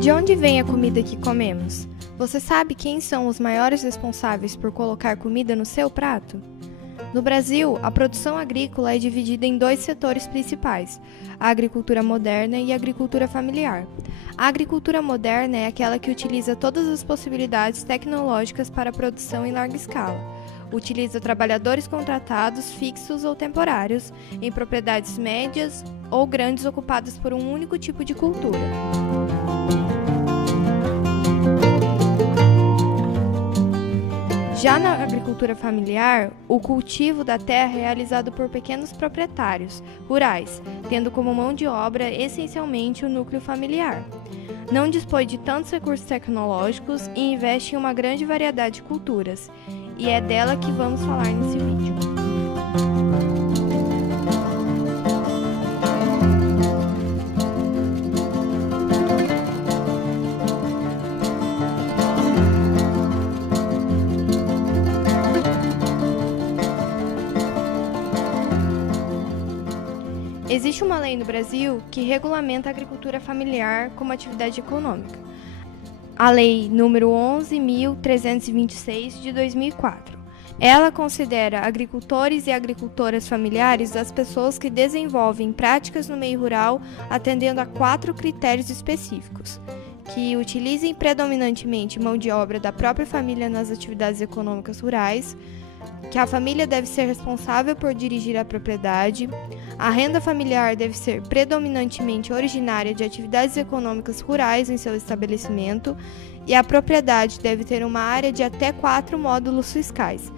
De onde vem a comida que comemos? Você sabe quem são os maiores responsáveis por colocar comida no seu prato? No Brasil, a produção agrícola é dividida em dois setores principais, a agricultura moderna e a agricultura familiar. A agricultura moderna é aquela que utiliza todas as possibilidades tecnológicas para a produção em larga escala. Utiliza trabalhadores contratados, fixos ou temporários, em propriedades médias ou grandes ocupadas por um único tipo de cultura. Já na agricultura familiar, o cultivo da terra é realizado por pequenos proprietários rurais, tendo como mão de obra essencialmente o núcleo familiar. Não dispõe de tantos recursos tecnológicos e investe em uma grande variedade de culturas, e é dela que vamos falar nesse vídeo. Existe uma lei no Brasil que regulamenta a agricultura familiar como atividade econômica. A Lei número 11.326 de 2004. Ela considera agricultores e agricultoras familiares as pessoas que desenvolvem práticas no meio rural atendendo a 4 critérios específicos, que utilizem predominantemente mão de obra da própria família nas atividades econômicas rurais, que a família deve ser responsável por dirigir a propriedade, a renda familiar deve ser predominantemente originária de atividades econômicas rurais em seu estabelecimento e a propriedade deve ter uma área de até 4 módulos fiscais.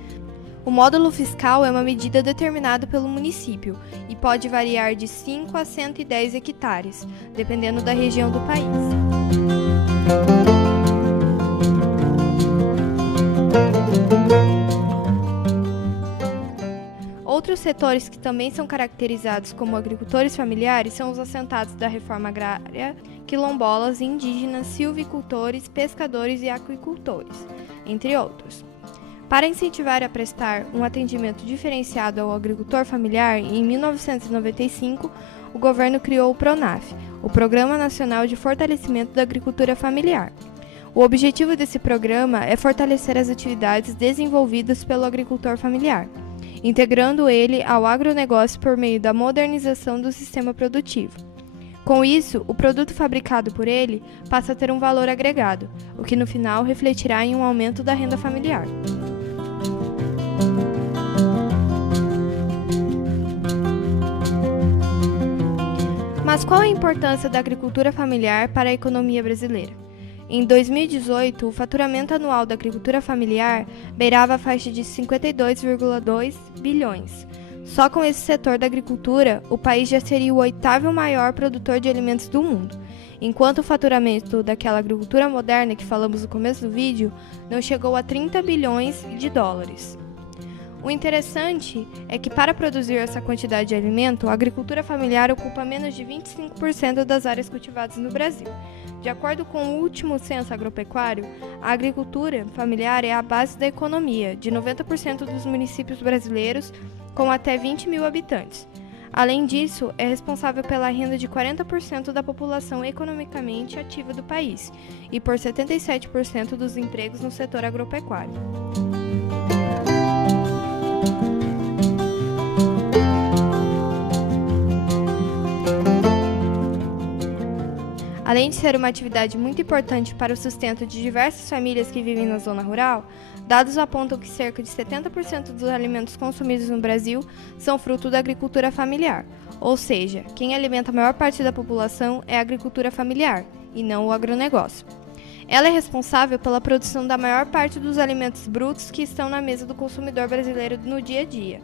O módulo fiscal é uma medida determinada pelo município e pode variar de 5 a 110 hectares, dependendo da região do país. Outros setores que também são caracterizados como agricultores familiares são os assentados da reforma agrária, quilombolas, indígenas, silvicultores, pescadores e aquicultores, entre outros. Para incentivar a prestar um atendimento diferenciado ao agricultor familiar, em 1995, o governo criou o PRONAF, o Programa Nacional de Fortalecimento da Agricultura Familiar. O objetivo desse programa é fortalecer as atividades desenvolvidas pelo agricultor familiar, integrando ele ao agronegócio por meio da modernização do sistema produtivo. Com isso, o produto fabricado por ele passa a ter um valor agregado, o que no final refletirá em um aumento da renda familiar. Mas qual a importância da agricultura familiar para a economia brasileira? Em 2018, o faturamento anual da agricultura familiar beirava a faixa de 52,2 bilhões. Só com esse setor da agricultura, o país já seria o 8º maior produtor de alimentos do mundo, enquanto o faturamento daquela agricultura moderna que falamos no começo do vídeo não chegou a 30 bilhões de dólares. O interessante é que, para produzir essa quantidade de alimento, a agricultura familiar ocupa menos de 25% das áreas cultivadas no Brasil. De acordo com o último censo agropecuário, a agricultura familiar é a base da economia de 90% dos municípios brasileiros com até 20 mil habitantes. Além disso, é responsável pela renda de 40% da população economicamente ativa do país e por 77% dos empregos no setor agropecuário. Além de ser uma atividade muito importante para o sustento de diversas famílias que vivem na zona rural, dados apontam que cerca de 70% dos alimentos consumidos no Brasil são fruto da agricultura familiar, ou seja, quem alimenta a maior parte da população é a agricultura familiar, e não o agronegócio. Ela é responsável pela produção da maior parte dos alimentos brutos que estão na mesa do consumidor brasileiro no dia a dia,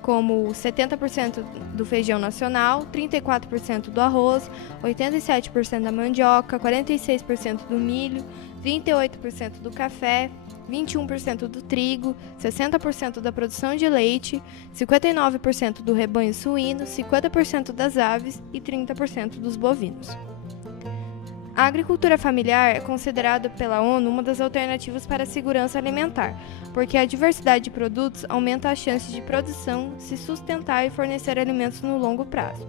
como 70% do feijão nacional, 34% do arroz, 87% da mandioca, 46% do milho, 38% do café, 21% do trigo, 60% da produção de leite, 59% do rebanho suíno, 50% das aves e 30% dos bovinos. A agricultura familiar é considerada pela ONU uma das alternativas para a segurança alimentar, porque a diversidade de produtos aumenta as chances de produção, se sustentar e fornecer alimentos no longo prazo.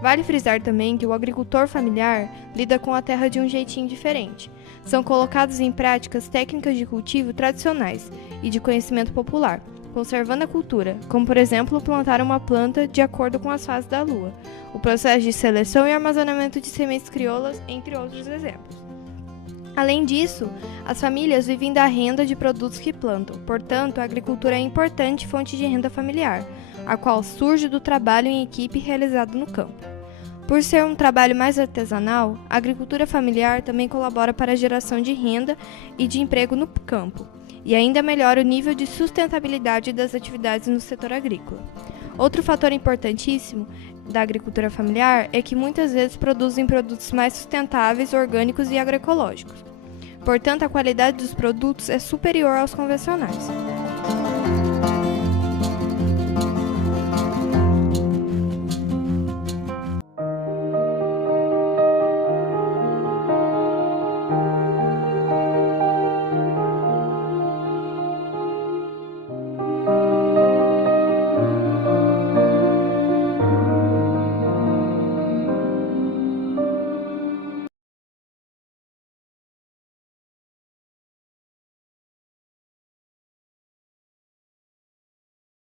Vale frisar também que o agricultor familiar lida com a terra de um jeitinho diferente. São colocadas em práticas técnicas de cultivo tradicionais e de conhecimento popular, conservando a cultura, como por exemplo plantar uma planta de acordo com as fases da lua, o processo de seleção e armazenamento de sementes crioulas, entre outros exemplos. Além disso, as famílias vivem da renda de produtos que plantam, portanto, a agricultura é importante fonte de renda familiar, a qual surge do trabalho em equipe realizado no campo. Por ser um trabalho mais artesanal, a agricultura familiar também colabora para a geração de renda e de emprego no campo, e ainda melhora o nível de sustentabilidade das atividades no setor agrícola. Outro fator importantíssimo da agricultura familiar é que muitas vezes produzem produtos mais sustentáveis, orgânicos e agroecológicos. Portanto, a qualidade dos produtos é superior aos convencionais.